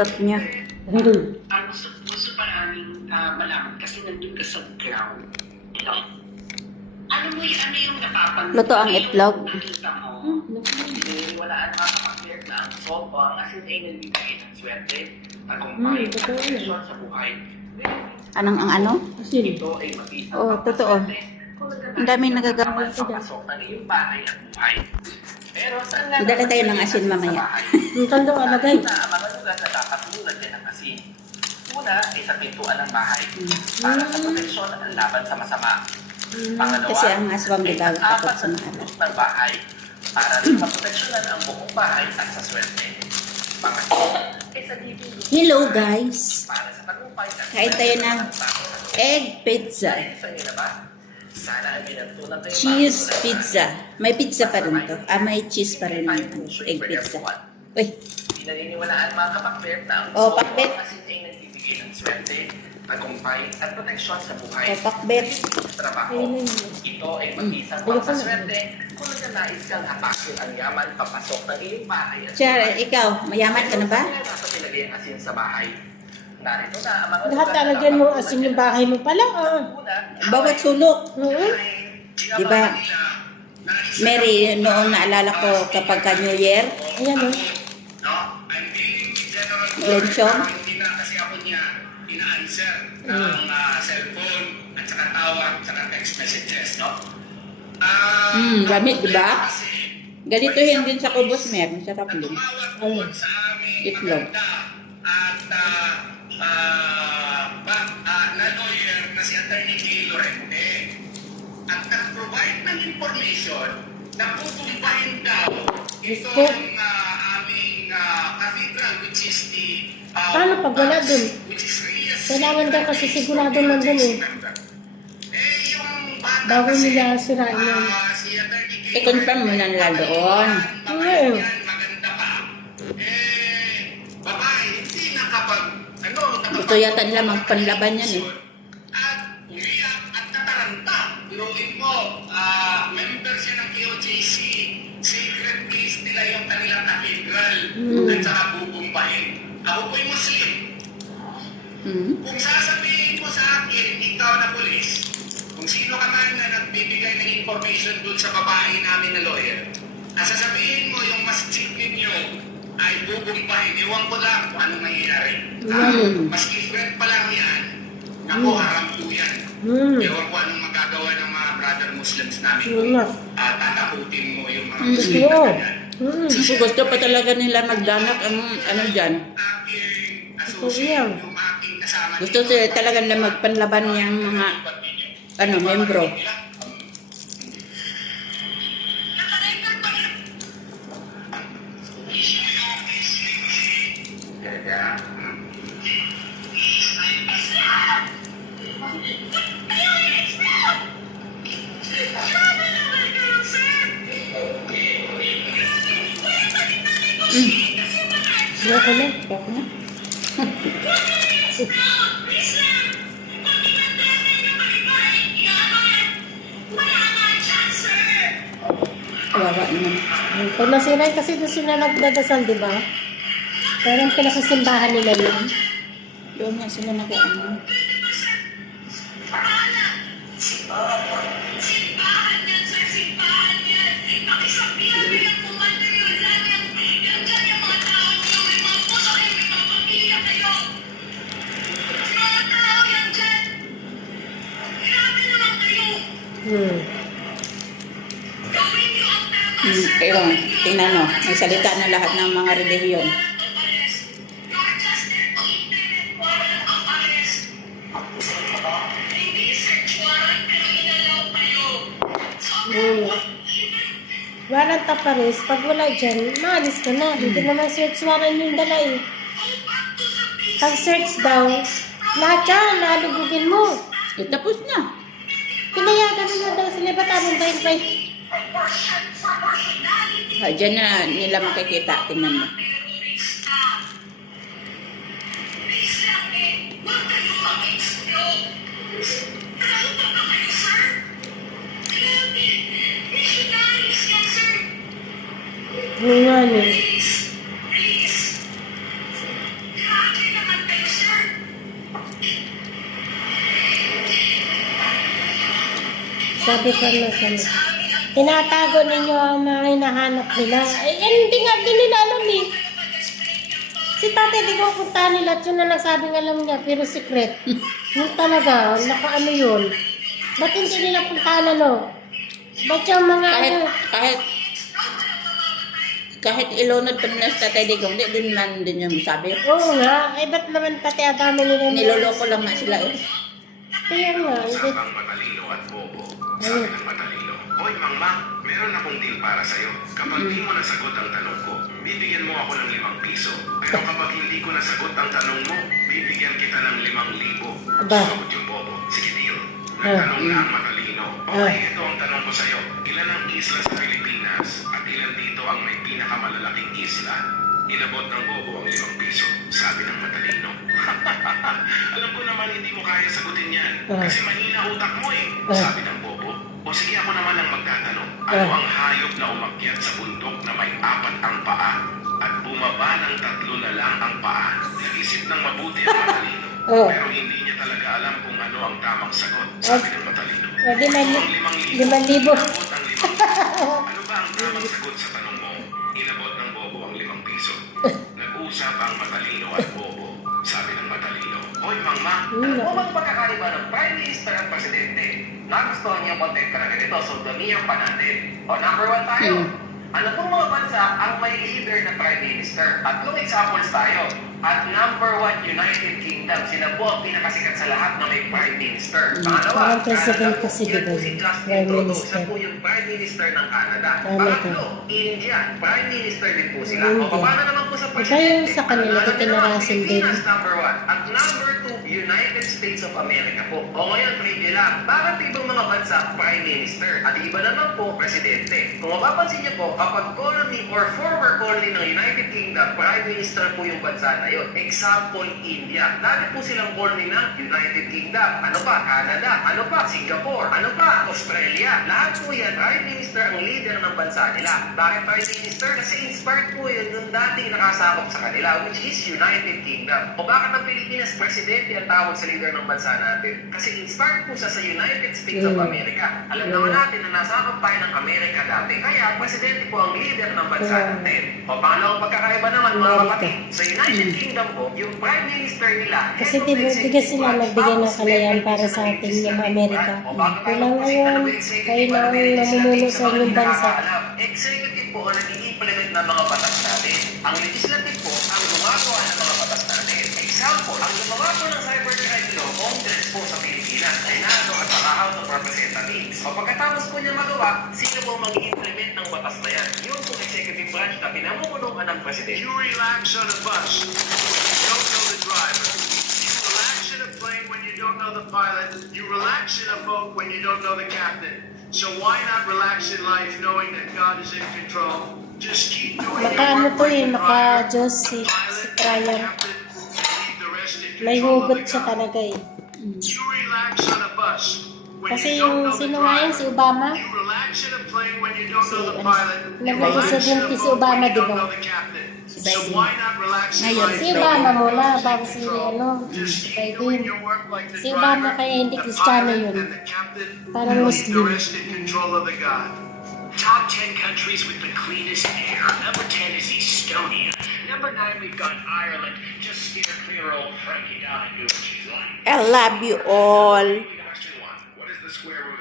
utot niya. Ang gusto pa namin malaman kasi nandun ka sa ground. Ano yung napapansin? Luto ang itlog. Nakita mo, wala ang makapag-clear na ang sobo, ang asin ay nagbibigay ng swerte, tagumpay, at proteksyon sa buhay. Anong ang ano? Ito ay mag-isang Oo, totoo. Ang daming nagagawa. papasok ng iyong bahay at buhay. Pero saan nga Dala tayo ng asin mamaya. Ang kandong alagay. Mga lugar na dapat tulad din ng asin. Una ay sa pintuan ng bahay para sa proteksyon at laban sa masama. Pangalawa, Kasi ang aswang ay diba, ang takot apat sa na mga tulos ng bahay para rin maproteksyonan ang buong bahay at sa swerte. Pangatlo, ay sa dibdib Hello guys! para sa tagumpay at Kain tayo ng egg pizza. sa inyo ba? Sana ay binagtunan kayo Cheese pizza. May pizza pa rin to. May cheese pa rin yung egg pizza. Uy, Hindi naniniwalaan mga kapakbet na ang Oh, sobo pakbet. kasi ay nagbibigay ng swerte, tagumpay at proteksyon sa buhay. papakbet. Trabaho. Ito ay mag-isang pagkaswerte kung nagnanais kang hapakin ang yaman papasok ng iyong bahay at Char, ikaw, mayaman ka na ba? dapat ilagay ang asin sa bahay. Narito na ang mga Lahat lugar na talagyan mo dapat asin yung bahay mo pala. Una, Bawat sulok. diba? Mary, noon naalala ko kapag ka New Year, Ayan o. No? I'm being general Glenchong. hindi na kasi ako niya ina-answer ng cellphone at saka tawag at saka text messages, no? gamit, ang diba? kasi, Ganito yun din sa kubos, Mer. Masarap din. tumawag po sa aming Itlog. maganda at na lawyer na si Attorney Kay Lorente at nag-provide ng information na pupumpahin daw itong aming cathedral which is the Paano pag wala dun? which is really a Kailangan daw kasi sigurado nandun eh. yung bata Bago kasi, nila sirain yan. si Attorney Kay I-confirm mo na nila doon. Oo. maganda pa. Babae, hindi nakapag, Gusto yata nila magpanlaban yan eh. At umiyak at nataranta. Biruin mo, member siya ng KOJC. Sacred place nila yung kanilang cathedral. At saka bubumbahin. Ako po'y Muslim. Kung sasabihin mo sa akin, ikaw na polis, kung sino ka man na nagbibigay ng information dun sa babae namin na lawyer, sasabihin mo yung masjid ninyo ay bubumbahin. Iwan ko lang kung anong mangyayari. Maski friend pa lang yan, naku, haram po yan. Ewan ko anong magagawa ng mga brother Muslims namin. Yun na. Tatakutin mo yung mga Mm. Muslim na Oo. ganyan. Gusto pa talaga nila magdanak ang ano dyan. Aking Ito associate, yan. yung aking kasama Gusto talaga nila magpanlaban yung mga membro. Kaya, Ayoko na. Ayoko na. Kawawa naman. Pag nasiray kasi doon sila nagdadasal, di ba? Parang pinakasimbahan nila yun. Doon nga sila nag-ano. Ayun, tingnan mo. May salita na lahat ng mga relihiyon. Warrant of arrest, pag wala dyan, maalis ka na. Hindi naman search warrant yung dala eh. Pag search daw, lahat yan, lalugugin mo. Tapos na. Pinayagan nila daw sila, ba't anong bayan? Diyan na nila makikita. Tingnan mo. Oo nga eh. Sabi ko na gano'n. Tinatago ninyo ang mga hinahanap nila. Eh, hindi nga din nila alam eh. Si tatay, di ko punta nila. At yun na nagsabing alam niya, pero secret. Yung talaga, nakaano yun. Ba't hindi nila puntahan ano? Ba't yung mga Kahit ilunod pa nila sa Tatay Digong, di din man din yung sabi. Oo nga, eh ba't naman pati adami nila Niloloko lang nga sila eh. Kaya nga, hindi. Usapang matalino at bobo. Sabi ng matalino, Hoy Mangmang, meron akong deal para sa'yo. Kapag di mo nasagot ang tanong ko, bibigyan mo ako ng 5 piso. Pero kapag hindi ko nasagot ang tanong mo, bibigyan kita ng 5,000. Aba. Sumagot yung bobo. Sige, deal. Nagtanong na ang matalino. Okay, ito ang tanong ko sa'yo. Ilan ang isla sa Pilipinas at ilan dito ang may pinakamalalaking isla? Inabot ng bobo ang 5 piso. Sabi ng matalino. Alam ko naman hindi mo kaya sagutin yan. Kasi mahina utak mo eh. Sabi ng bobo. O sige ako naman ang magtatanong. Ano ang hayop na umakyat sa bundok na may 4 ang paa at bumaba ng 3 na lang ang paa? Nag-isip ng mabuti ang matalino. Pero hindi niya talaga alam kung ano ang tamang sagot. Sabi ng matalino. O, 5,000. Inabot ang 5,000. Ano ba ang tamang sagot sa tanong mo? Inabot ng bobo ang 5 piso. Nag-usap ang matalino at bobo. Sabi ng matalino, Hoy Mangmang, ano mo bang pagkakaiba ng Prime Minister at Presidente? Nagustuhan niyo ang content ka na ganito, so damihan pa natin. O number 1 tayo. Ano pong mga bansa ang may leader na Prime Minister? 3 examples tayo. At number 1, United Kingdom. Sila po ang pinakasikat sa lahat na may Prime Minister. Pangalawa, Parang president Canada po. kasi, Yan po diba? si Justin Prime Trudeau. Minister. Siya po yung Prime Minister ng Canada. Tama Pangatlo, India. Prime Minister din po sila. O India. paano naman po sa Iba Presidente? yung sa kanila, Ano ito naman, na Russell din. Pilipinas, number 1. At number 2, United States of America po. O ngayon, trivia lang. Bakit ibang mga bansa Prime Minister? At iba naman po, Presidente. Kung mapapansin niyo po, kapag colony or former colony ng United Kingdom, Prime Minister po yung bansa na yun. Example, India. Lagi po silang colony ng United Kingdom. Ano pa? Canada. Ano pa? Singapore. Ano pa? Australia. Lahat po yan, Prime Minister ang leader ng bansa nila. Bakit Prime Minister? Kasi inspired po yun yung dating nakasakop sa kanila, which is United Kingdom. O bakit ang Pilipinas, Presidente ang tawag sa leader ng bansa natin? Kasi inspired po siya sa United States of America. Alam naman natin na nasakop tayo ng Amerika dati. Kaya, Presidente po ang leader ng bansa natin. O pangalawang pagkakaiba naman, mga kapatid, sa United Kingdom po, yung Prime Minister nila, Kasi bigyan sila nagbigay ng kalayaan para sa atin yung Amerika. Kailangan ngayon, kayo lang namumuno sa inyong bansa. Executive po ang nag-i-implement ng mga batas natin. Ang legislative po ang gumagawa ng mga batas natin. Example, ang gumawa po ng cybercrime law, Congress po sa Pilipinas, Senado at saka House of Representatives. O pagkatapos po niya magawa, sino po mag-i-implement ng batas na yan? Yun po executive branch na pinamumunuan ng Presidente. You relax on a bus when you don't know the driver. You relax in a plane when you don't know the pilot. You relax in a boat when you don't know the captain. So why not relax in life knowing that God is in control? Just keep doing your Maka-ano work to when eh, you maka-Diyos si pilot, Ryan. captain, and leave the rest in May control of hugot the siya God. talaga eh. You relax on a bus when Kasi you don't yung know the sino nga yun, si driver. Obama? You relax in a plane when you don't Si, know the ano, pilot. You naging relax in a presidente si boat Obama, when you di don't ba? know the captain. Si So Biden. why not relax in Ngayon, life Si knowing Obama that muna, God is in bago si, control? ano, Just si keep doing Biden. your work like the Si Obama driver, kaya hindi the Kristiyano pilot, yun. and the captain. Parang Leave the Muslim. rest in control of the God. Top 10 countries with the cleanest air. Number 10 is Estonia. Number 9, we've got Ireland. Just steer clear old Frankie down and do what she's like. I love you all. Question 1. What is the square root